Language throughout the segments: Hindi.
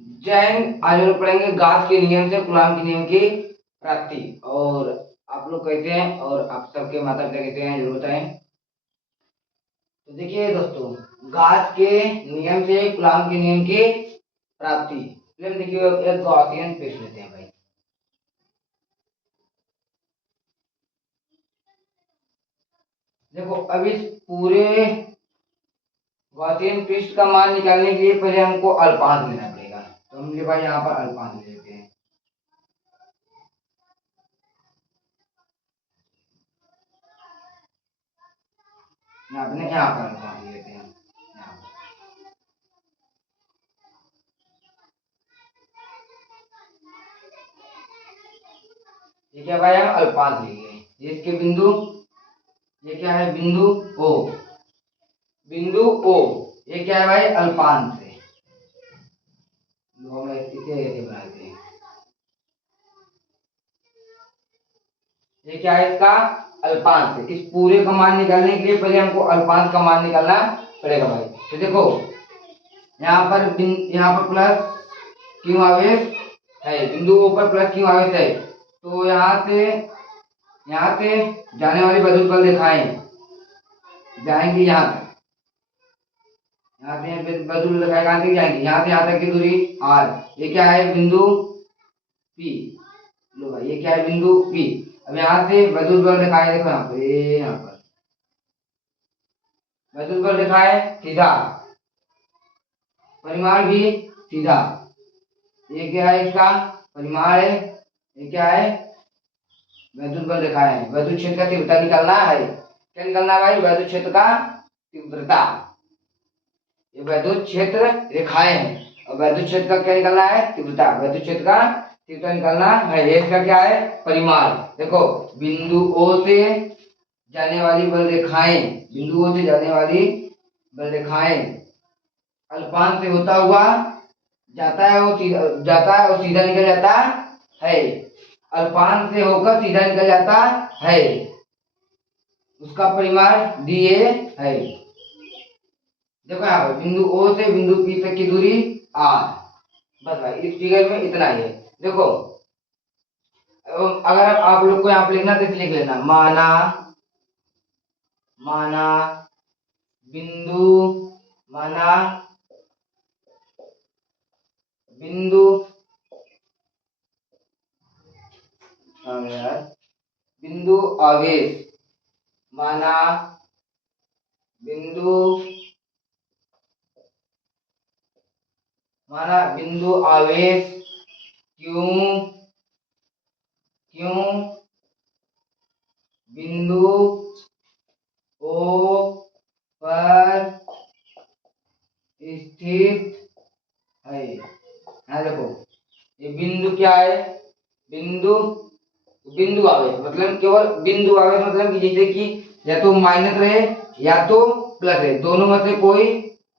जैन आज हम लोग पढ़ेंगे गास के नियम से कूलाम के नियम की प्राप्ति। और आप लोग कहते हैं और आप सबके माता पिता कहते हैं, जरूर बताएं। तो देखिए दोस्तों, गास के नियम से कूलाम के नियम की प्राप्ति। देखिए एक गॉसियन पेश लेते हैं भाई। देखो अब इस पूरे गॉसियन पृष्ठ का मान निकालने के लिए पहले हमको अल्पांश लेना पड़ेगा। तो हम ये भाई यहाँ पर अल्पांश ले लेते हैं। यहाँ पर अल्पांश ले लेते हैं। ये क्या भाई, हम अल्पांश लेंगे। इसके बिंदु, ये क्या है, बिंदु ओ। बिंदु ओ ये क्या है भाई, अल्पांश है। हम इसे ऐसे बनाते हैं। ये क्या है, इसका अल्पांश है। इस पूरे का मान निकालने के लिए पहले हमको अल्पांश का मान निकालना पड़ेगा भाई। तो देखो यहाँ पर प्लस क्यों आवेश है, बिंदु ओ पर प्लस क्यों आवेश है। तो यहाँ से जाने वाली विद्युत बल रेखाएं जाएंगी यहाँ से विद्युत रेखाएं कहाँ तक जाएंगी, यहाँ से यहाँ तक की दूरी r। ये क्या है, बिंदु P। लो भाई, ये क्या है, बिंदु P। अब यहाँ से विद्युत बल रेखाएं देखो, यहाँ पर विद्युत बल रेखाएं सीधा, परिमाण भी सीधा। ये क्या है, इसका परिमाण है। ये क्या है, विद्युत बल रेखाएं है। विद्युत क्षेत्र का तीव्रता निकालना है। क्या निकालना है भाई, विद्युत क्षेत्र का तीव्रता। ये विद्युत क्षेत्र रेखाएं हैं और विद्युत क्षेत्र का क्या निकालना है, तीव्रता। विद्युत क्षेत्र का तीव्रता निकालना है। ये इसका क्या है, परिमाण। देखो बिंदु ओ से जाने वाली बल रेखाएं, बिंदु ओ से जाने वाली बल रेखाएं अल्पांश से होता हुआ जाता है और सीधा निकल जाता है। अल्पांश से होकर सीधा निकल जाता है, उसका परिमाण dA है। देखो यहाँ पर बिंदु O से बिंदु P तक की दूरी r। बस भाई इस फिगर में इतना ही है। देखो अगर आप लोग को यहाँ पे लिखना तो इसे लिख लेना, माना बिंदु बिंदु आवेश, माना बिंदु आवेश क्यों बिंदु O पर स्थित है। यहाँ देखो ये बिंदु क्या है, बिंदु आवेश मतलब केवल बिंदु आवेश मतलब कि जैसे कि या तो माइनस रहे या तो प्लस रहे, दोनों में से कोई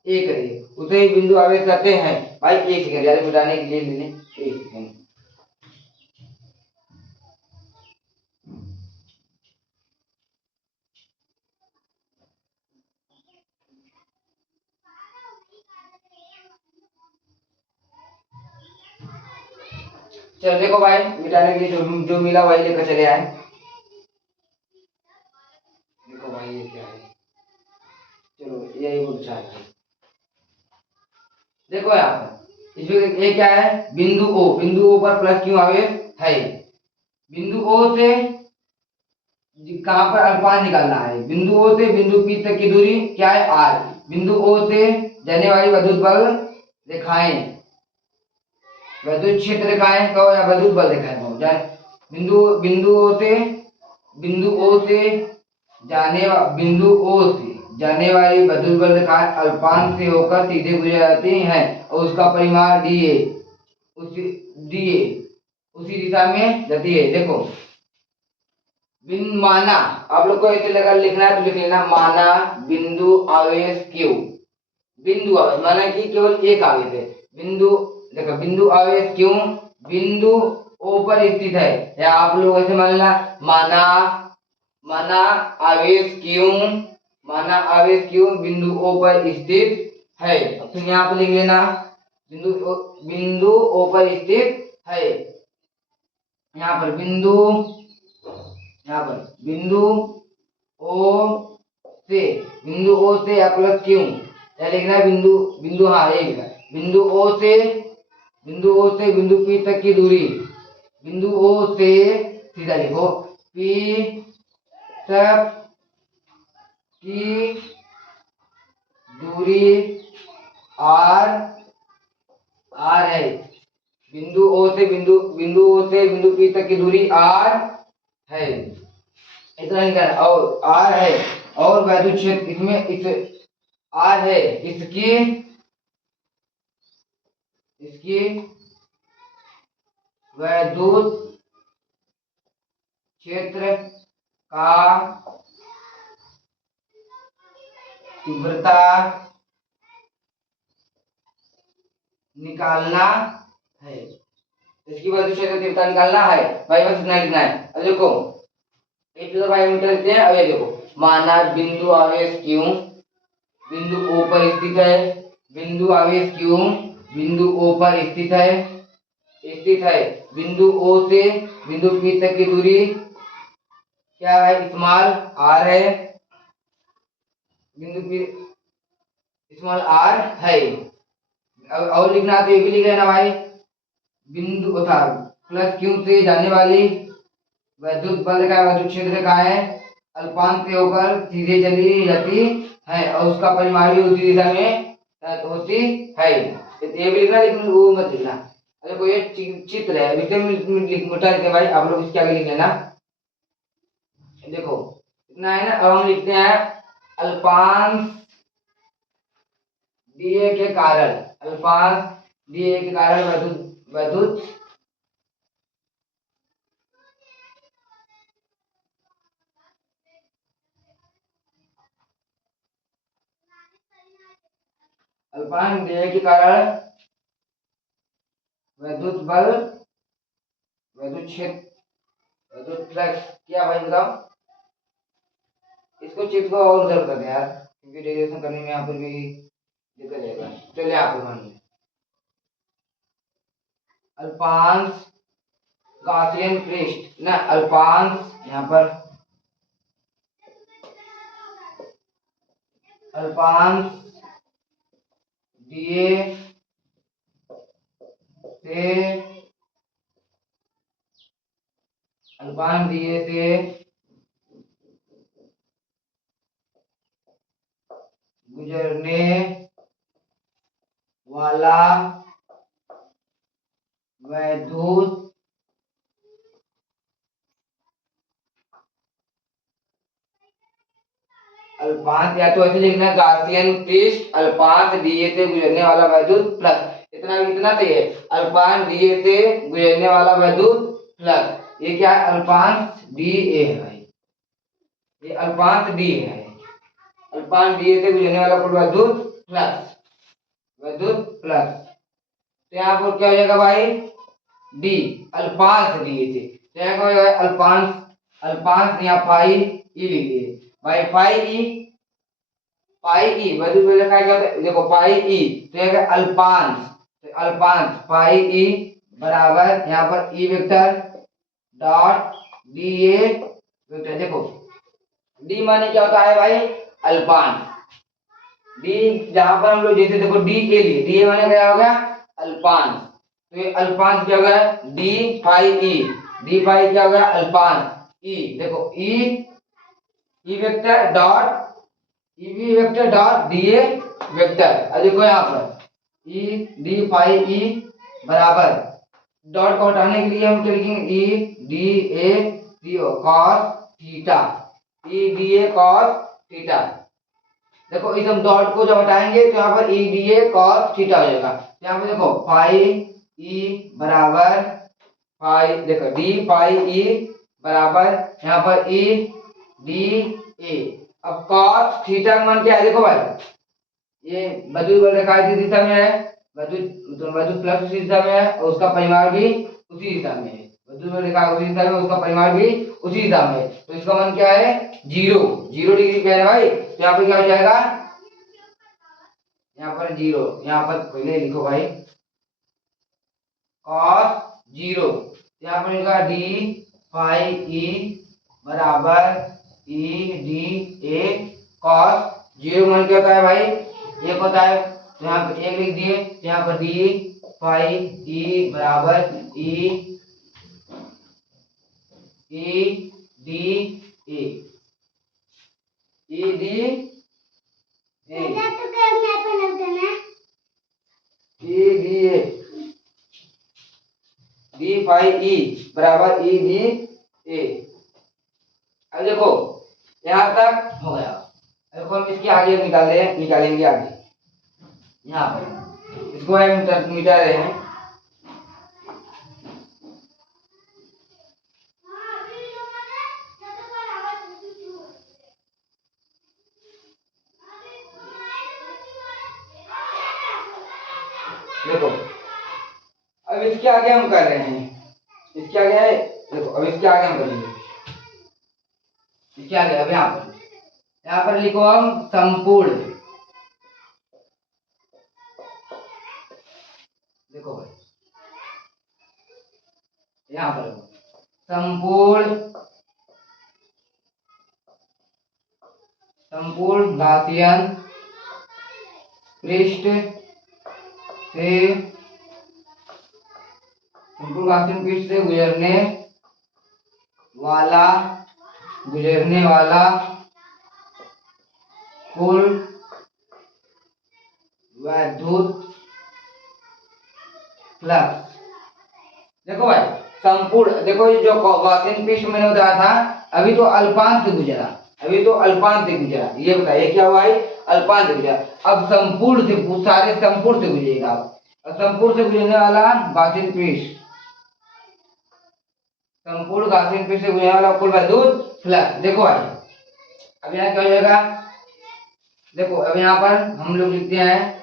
एक रहे, उसे ही बिंदु आवेश कहते हैं भाई। एक सेकंड यार मिटाने के लिए लेने, एक सेकंड। चलो देखो भाई, मिटाने के लिए जो मिला वही लेकर चले आए। देखो भाई ये क्या है, चलो यही पूछा है। देखो यहाँ पर इसमें ये क्या है, बिंदु ओ पर प्लस क्यों आवेश है। बिंदु ओ से कहाँ पर अल्पांश निकालना है, बिंदु ओ से बिंदु P तक की दूरी क्या है, r। बिंदु ओ से जाने वाली विद्युत बल रेखाएं, विद्युत क्षेत्र रेखाएं कहो या विद्युत बल रेखाएं कहो, बिंदु ओ से जाने वाली विद्युत बल रेखाएं अल्पांश से होकर सीधे गुजर जाती हैं और उसका परिमाण dA उसी दिशा में जाती है। देखो माना, आप लोग को ऐसे लगा लिखना है तो लिख लेना, माना बिंदु आवेश Q। बिंदु आवेश माना कि केवल एक आवेश है। देखो बिंदु आवेश क्यों बिंदु O पर स्थित है, या आप लोग ऐसे मान लेना, माना आवेश क्यों बिंदु O पर स्थित है। फिर यहाँ पे लिख लेना बिंदु ओ पर स्थित है। यहाँ पर बिंदु ओ से या प्लस क्यों क्या लिखना है, बिंदु बिंदु हाँ ये लिखा है। बिंदु ओ से बिंदु पी तक की दूरी, बिंदु ओ से सीधा लिखो, पी तक की दूरी आर है। बिंदु ओ से बिंदु पी तक की दूरी आर है, इतना लिखा है। और आर है और वैद्युत क्षेत्र इसमें इस आर है, इसकी वैद्युत क्षेत्र का तीव्रता निकालना है, इसकी वैद्युत क्षेत्र तीव्रता निकालना है भाई, बस इतना लिखना है। अब देखो एक तो भाई हम करते हैं। अब ये देखो, माना बिंदु आवेश क्यों बिंदु ओ पर स्थित है, बिंदु आवेश क्यों बिंदु ओ पर स्थित है, बिंदु ओ से बिंदु पी तक की दूरी क्या है, स्मॉल आर है, बिंदु पी स्मॉल आर है। अब और लिखना तो ये भी लिख लेना भाई, बिंदु था प्लस क्यू से जाने वाली वैद्युत बल का वैद्युत क्षेत्र का है, अल्पांत से होकर सीधे चली जाती है और उसका परिमाण भी उसी दिशा में होती है। ये भी लिखना, लेकिन वो मत लिखना। अरे कोई चित्र है, मोटा लिखते भाई, आप लोग इसके आगे लिख लेना। देखो इतना है ना। अब हम लिखते हैं अल्पांश डीए के कारण, वैद्युत अल्पांश डीए के कारण वैद्युत बल वैद्युत क्षेत्र वैद्युत फ्लक्स क्या भाई बताओ। इसको चित्र को और उधर कर दे यार, क्योंकि डेरिवेशन करने में यहाँ पर भी दिक्कत जाएगा। चलिए आप मान लीजिए अल्पांश गॉसियन पृष्ठ ना, अल्पांश यहाँ पर अल्पांश डीए से गुजरने वाला वैद्युत अल्पांश, या तो ऐसे लिखना गॉसियन पृष्ठ अल्पांश डीए से गुजरने वाला वैद्युत फ्लक्स, इतना सही है। अल्पांश डीए से गुजरने वाला वैद्युत फ्लक्स, ये क्या है, अल्पांश डीए है भाई, ये अल्पांश डी है, अल्पांश डीए से गुजरने वाला वैद्युत फ्लक्स। तो यहाँ पर क्या हो जाएगा भाई, डी अल्पांश डीए से, तो यहाँ क्या हो जाएगा अल्पांश या पाई ई लिख दिए भाई, पाई ई वैद्युत बल का क्या होता है, देखो पाई ई, तो यहाँ अल्पांश पाई ई बराबर यहाँ पर E vector dot D A vector. देखो डी माने क्या होता है भाई, अल्पांश। डी जहां पर हम लोग जैसे देखो डी ए लिए, डी ए माने क्या हो गया, अल्पांश। तो ये अल्पांश क्या हो गया, डी फाई क्या हो गया, अल्पांश ई। देखो E vector dot EV vector dot D A vector. अब देखो यहाँ पर ई डी फाई ई बराबर, डॉट को हटाने के लिए हम क्या लिखेंगे, ई डी ए कॉस थीटा, ई डी ए कॉस थीटा। देखो इस हम डॉट को जब हटाएंगे तो यहाँ पर ई डी ए कॉस थीटा हो जाएगा। यहाँ पर देखो फाई ई बराबर फाई, देखो डी फाई ई बराबर यहाँ पर ई डी ए। अब कॉस थीटा का मान क्या है, देखो भाई ये वैद्युत बल रेखा की दिशा में है, वैद्युत फ्लक्स उसी दिशा में है और उसका परिमाण भी उसी दिशा में है, वैद्युत बल रेखा उसी दिशा में, उसका परिमाण भी उसी दिशा में है। तो इसका मान क्या है, 0 डिग्री पे है भाई। तो यहाँ पर क्या हो जाएगा, यहाँ पर 0, यहाँ पर पहले लिखो भाई कॉस 0। यहाँ पर लिखा डी फाई ई बराबर ई डी ए कॉस 0 मान क्या होता है भाई, 1 होता है। तो यहाँ पर 1 लिख दिए। यहाँ पर डी फाई ई बराबर E D A E D A D phi E बराबर ई डी ए। अब देखो यहाँ तक हो गया। देखो हम इसके आगे निकालेंगे आगे। यहाँ पर इसको हम मिटा रहे हैं। देखो अब इसके आगे हम कर रहे हैं। इसके आगे है, देखो अब इसके आगे हम करेंगे। इसके आगे अब यहाँ पर लिखो हम संपूर्ण। देखो भाई यहाँ पर संपूर्ण घातीय पृष्ठ से गुजरने वाला कुल वैद्युत फ्लक्स। देखो भाई संपूर्ण, देखो ये जो गॉसियन पृष्ठ मैंने बताया था, अभी तो अल्पांत से गुजरा, ये बताइए क्या हुआ है, अल्पांत से गुजरा। अब संपूर्ण से, सारे संपूर्ण से गुजरेगा। संपूर्ण से गुजरने वाला गॉसियन पृष्ठ, संपूर्ण गॉसियन पृष्ठ से गुजरने वाला कुल वैद्युत फ्लक्स। देखो भाई अब यहाँ क्या हो जाएगा, देखो अब यहाँ पर हम लोग लिखते हैं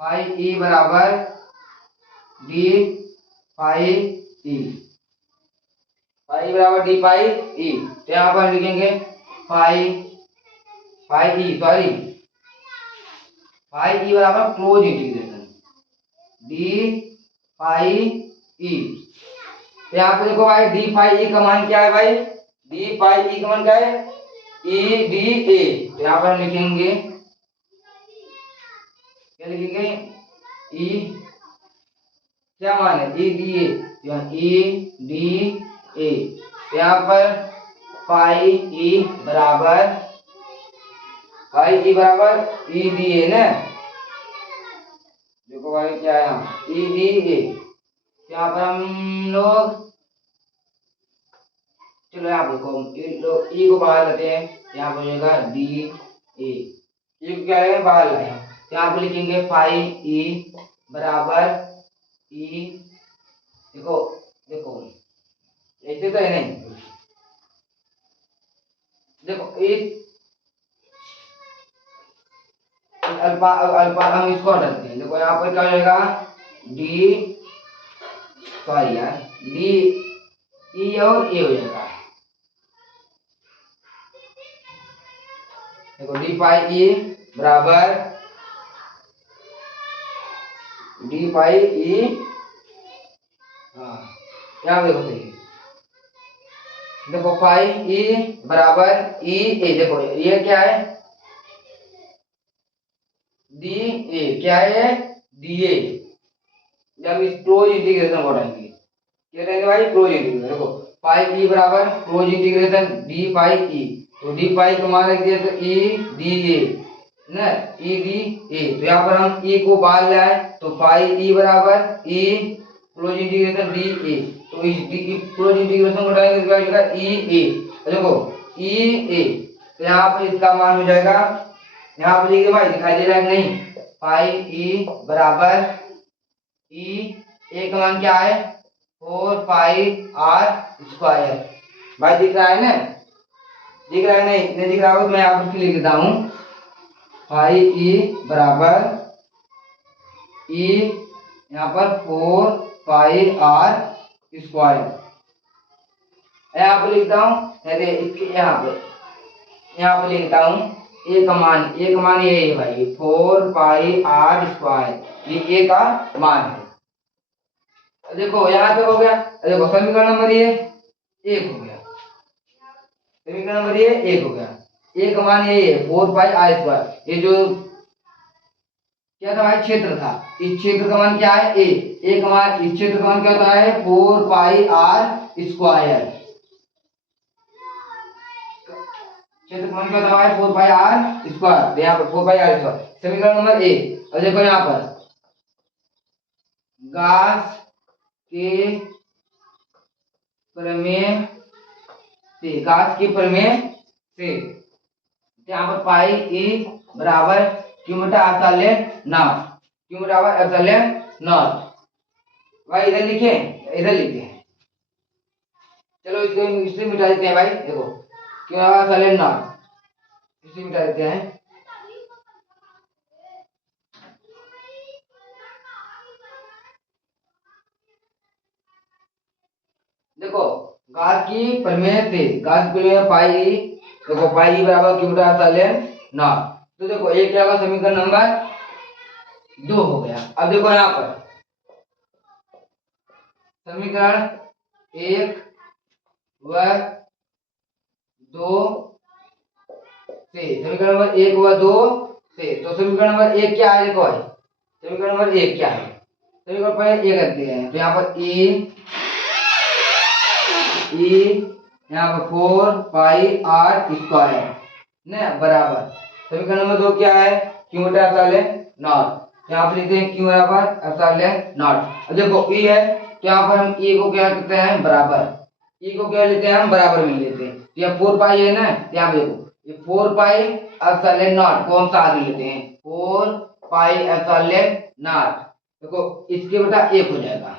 फाई ई बराबर डी फाई ई, फाई बराबर डी फाई ई। तो यहाँ पर लिखेंगे फाई ई बराबर close integration D phi E. तो यहाँ पे देखो भाई डी फाई ई का मान क्या है भाई, डी फाई ई का मान क्या है, ई डी ए। तो यहाँ पर लिखेंगे, क्या लिखेंगे, ई क्या मान है, ई डी ए, ई डी ए। यहाँ पर फाई ई बराबर ई डी ए ना। देखो भाई क्या है यहाँ, ई डी ए। यहाँ पर हम लोग, चलो यहाँ देखो ई को बाहर लाते हैं। यहाँ पर होगा डी ए, ई को क्या है बाहर लाए। यहाँ पे लिखेंगे फाई ई बराबर ई, देखो ऐसे तो है नहीं, देखो इस अल्फा हम इसको हटाते हैं। देखो यहाँ पर क्या हो जाएगा, डी सॉरी यार, डी ई और ए हो जाएगा। देखो डी फाई ई बराबर डी फाई ई, हाँ यहाँ देखो सही, देखो फाई ई बराबर ई ए। देखो ये क्या है, डी ए, क्या है डी ए। जब इस क्लोज इंटीग्रेशन को हटाएंगे, क्या रहेंगे भाई, क्लोज इंटीग्रेशन। देखो फाई ई बराबर close integration D phi E. तो डी फाई को मान रख दिया तो ई डी ए ना, ई डी ए। तो यहाँ पर हम ई को बाहर लाए तो फाई ई बराबर ई क्लोज इंटीग्रेशन डी ए। तो इस क्लोज इंटीग्रेशन को हटाएंगे तो क्या हो जाएगा, ई ए। तो देखो ई ए, तो यहाँ पर इसका मान हो जाएगा, यहाँ पर लिखिए भाई, दिखाई दे रहा है नहीं, फाई ई बराबर ई ए का मान क्या है, 4 पाई आर स्क्वायर। भाई दिख रहा है ना, दिख रहा है नहीं दिख रहा हो तो मैं यहाँ पर लिख देता हूँ, फाई ई बराबर ई यहाँ पर 4 पाई आर स्क्वायर। यहाँ पर लिखता हूँ, इसके यहाँ पर लिखता हूँ ए का मान ये है भाई 4 पाई आर स्क्वायर, ये ए का मान है। देखो यहाँ तक हो गया। देखो समीकरण नंबर ये एक हो गया, समीकरण नंबर ये एक हो गया। एक का मान ये है 4 पाई r²। ये जो क्या था भाई, क्षेत्र था। इस क्षेत्र का मान क्या है, ए का मान, इस क्षेत्र का मान क्या होता है 4 पाई r²। क्षेत्र का मान क्या होता है 4 पाई r²। तो यहाँ पर 4 पाई r², समीकरण नंबर ए। और देखो यहाँ पर गास के प्रमेय से, गास के प्रमेय से यहाँ पर पाई ई बराबर क्यू बटा एप्सिलॉन नॉट, क्यू बराबर एप्सिलॉन नॉट। भाई इधर लिखे, इधर लिखे, चलो इसको इससे मिटा देते हैं भाई। देखो क्यू बराबर एप्सिलॉन नॉट, इससे मिटा देते हैं। देखो गास की प्रमेय से, गास की प्रमेय पाई, देखो पाई बराबर क्यू बटा एप्सिलॉन नॉट। तो देखो ये क्या होगा, समीकरण नंबर 2 हो गया। अब देखो यहाँ पर समीकरण 1 व 2 से, समीकरण नंबर 1 व 2 से, तो समीकरण नंबर 1 क्या है, देखो भाई समीकरण नंबर 1 क्या है, समीकरण पहले ए करते हैं। तो यहाँ पर यहाँ पर 4 पाई r² ना बराबर, समीकरण नंबर 2 क्या है, क्यू बटा एप्सिलॉन नॉट। यहाँ पर लिखते हैं क्यू बराबर एप्सिलॉन नॉट। देखो ई है, तो यहाँ पर हम ई को क्या करते हैं बराबर, ई को क्या लेते हैं हम बराबर में लेते हैं। तो यहाँ 4 पाई है ना, यहाँ पे देखो ये 4 पाई एप्सिलॉन नॉट को हम साथ में लेते हैं, 4 पाई एप्सिलॉन नॉट। देखो इसके बटा 1 हो जाएगा,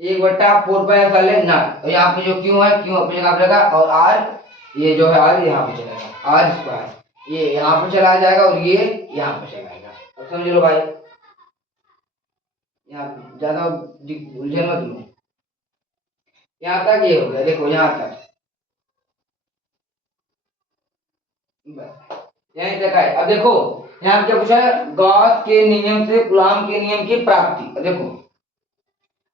1/4 पाई एप्सिलॉन नॉट। और यहाँ पे जो क्यू है, क्यू अपनी जगह पे रहेगा, और आर ये जो है आर यहाँ पे चलेगा, r², ये यहाँ पे चला जाएगा और ये यहाँ पे चला जाएगा। अब समझ लो भाई, यहाँ पे ज्यादा उलझन मत लो। यहाँ तक ये हो गया, देखो यहाँ तक, यहीं तक है। अब देखो यहाँ क्या पूछा है, गॉस के नियम से कूलॉम के नियम की प्राप्ति। अब देखो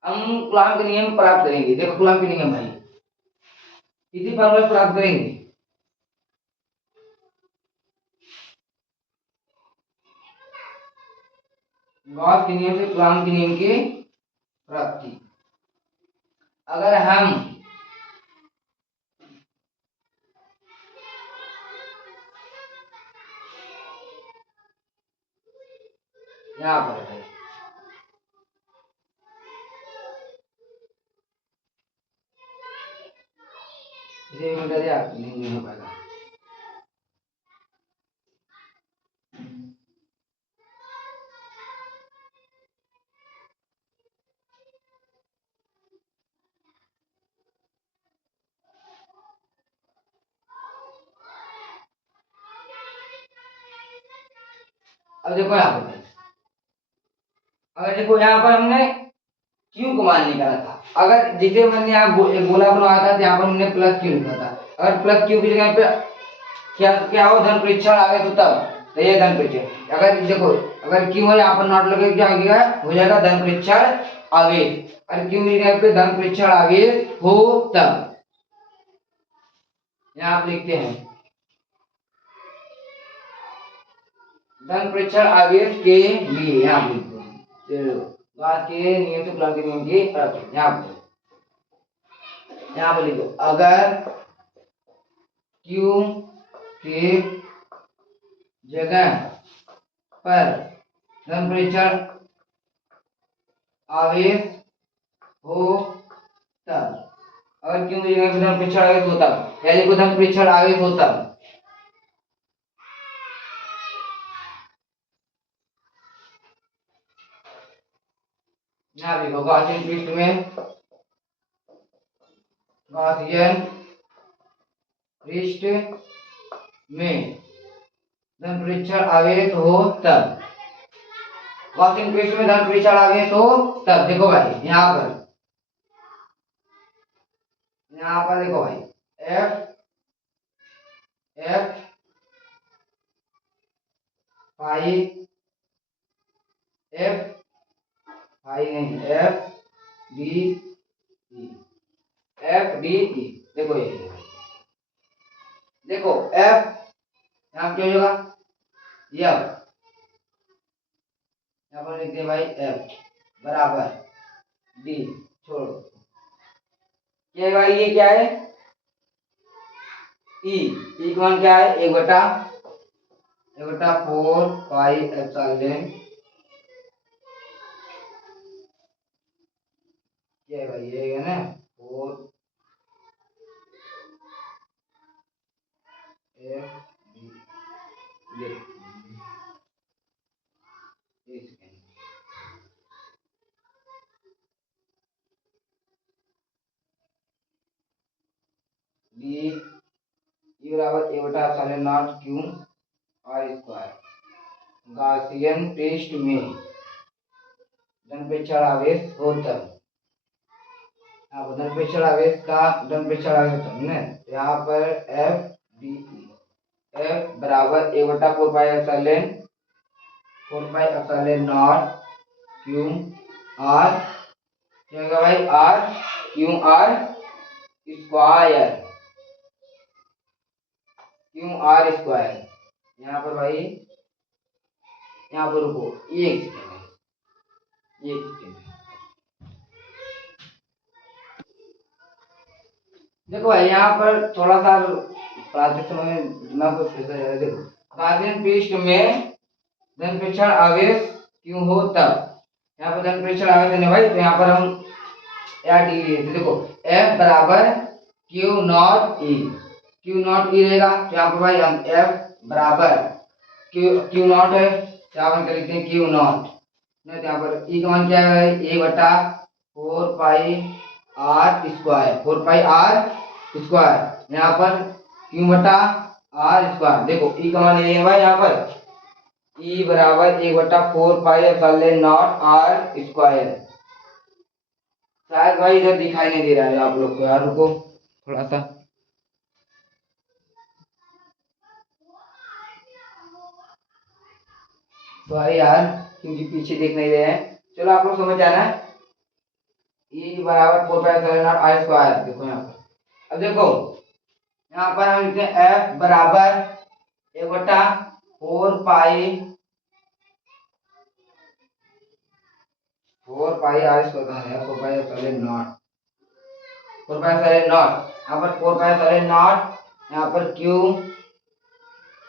हम कूलॉम के नियम प्राप्त करेंगे। देखो कूलॉम के नियम भाई इसी फॉर्मूला प्राप्त करेंगे। गॉस के नियम से कूलॉम के नियम की प्राप्ति, अगर हम यहाँ पर है, इसे मिटा दिया नहीं हो पाएगा। अब देखो यहाँ पर, अगर देखो यहाँ पर हमने क्यू को मान निकाला था, अगर जिसे मैंने यहाँ एक गोला बनाया था, यहाँ पर हमने प्लस क्यू लिखा था। अगर प्लस क्यू की जगह पे क्या क्या हो, धन परीक्षण आगे तो तब, तो ये धन परीक्षण। अगर देखो अगर क्यू है यहाँ पर नॉट लगे, क्या हो जाएगा धन परीक्षण आवेश। अगर क्यू की जगह पे धन परीक्षण आवेश हो तब, यहाँ आप लिखते हैं धन परीक्षण आवेश के लिए, यहाँ लिखते हैं चलो बात के नियम से कूलॉम के नियम की प्राप्ति। यहाँ पे लिखो, अगर क्यू के जगह पर धन परीक्षण आवेश हो तब, अगर क्यू की जगह पर धन परीक्षण आवेश हो तब, या लिखो धन परीक्षण आवेश हो तब, यहाँ लिखो गॉसियन पृष्ठ में, गॉसियन पृष्ठ में धन परीक्षण आवेश हो तब, गॉसियन पृष्ठ में धन परीक्षण आवेश हो तब। देखो भाई यहाँ पर देखो भाई F F phi, F phi नहीं, F D E, F D E. देखो ये देखो एफ यहाँ क्या हो जाएगा, एफ यहाँ पर लिखते हैं भाई एफ बराबर डी, छोड़ो क्या है भाई, ये क्या है ई का मान क्या है, एक बटा 4 पाई एप्सिलॉन, क्या है भाई, ये है ना 4 एफ डी, डी ई बराबर ए बटा epsilon not Q R square. Gaussian test में धन प्रेक्षण आवेश हो तब, यहाँ पर धन प्रेक्षण आवेश का धन प्रेक्षण आवेश होता है ना, यहाँ पर एफ डी ई, एफ बराबर ए बटा 4 पाई नॉट क्यू आर, क्या होगा भाई, R Q R square, Q R square. यहाँ पर भाई, यहाँ पर रुको एक सेकेंड, एक सेकेंड देखो भाई, यहाँ पर थोड़ा सा पढ़ाते समय दिमाग को फिर से देखो, गॉसियन पृष्ठ में धन प्रेक्षण आवेश क्यों हो तब, यहाँ पर धन प्रेक्षण आवेश है भाई, तो यहाँ पर हम या डी लेते, देखो एफ बराबर Q naught E, Q naught E रहेगा, तो यहाँ पर भाई हम एफ बराबर क्यू नॉट है, तो यहाँ पर लिखते हैं क्यू नॉट, तो यहाँ पर ई का मान क्या है, ए बटा 4 pi R square, 4 pi R square, यहाँ पर क्यू बटा आर स्क्वायर। देखो ई का मान ये है भाई, यहाँ पर ई बराबर 1/4 पाई नॉट आर स्क्वायर। शायद भाई इधर दिखाई नहीं दे रहा है आप लोग को यार, रुको थोड़ा सा, सॉरी यार क्योंकि पीछे देख नहीं रहे हैं, चलो आप लोग समझ जाना, ई बराबर 4 पाई नॉट आर स्क्वायर। देखो यहाँ पर, अब देखो यहाँ पर हम लिखते हैं एफ बराबर 1/4 पाई आर स्क्वायर है, 4 पाई नॉट, यहाँ पर 4 पाई नॉट, यहाँ पर क्यू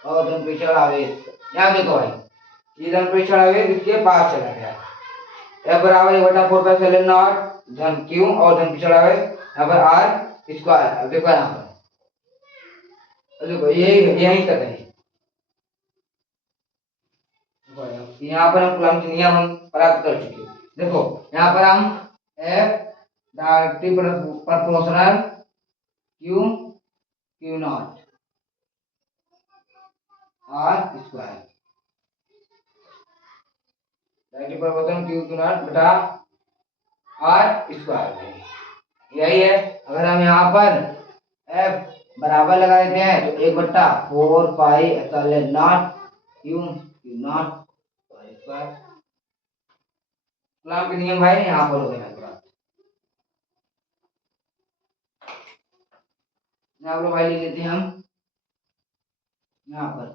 और धन प्रेक्षण आवेश, यहाँ देखो भाई ये धन प्रेक्षण आवेश इसके पास चला गया, एफ बराबर 1/4 पाई नॉट धन क्यू और धन प्रेक्षण आवेश यहाँ पर आर स्क्वायर। अब देखो यहाँ पर, देखो यही तक है, यहाँ पर हम कूलम्ब के नियम हम प्राप्त कर चुके हैं। देखो यहाँ पर हम F directly proportional Q not R square, directly proportional Q not बटा आर स्क्वायर, यही है। अगर हम यहाँ पर एफ बराबर लगा देते हैं तो 1/4 पाई क्यू नॉट स्क्वायर, कूलम्ब के नियम भाई यहाँ पर हो गया पूरा, यहाँ पर भाई लिख देते हैं हम, यहाँ पर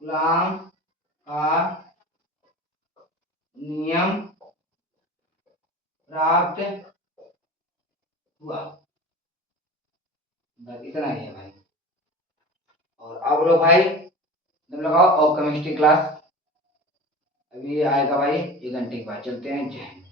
कूलम्ब का नियम प्राप्त हुआ, बस इतना ही है भाई। और आप लोग भाई जब लगाओ और केमिस्ट्री क्लास अभी आएगा भाई 1 घंटे के बाद, चलते हैं, जय हिंद।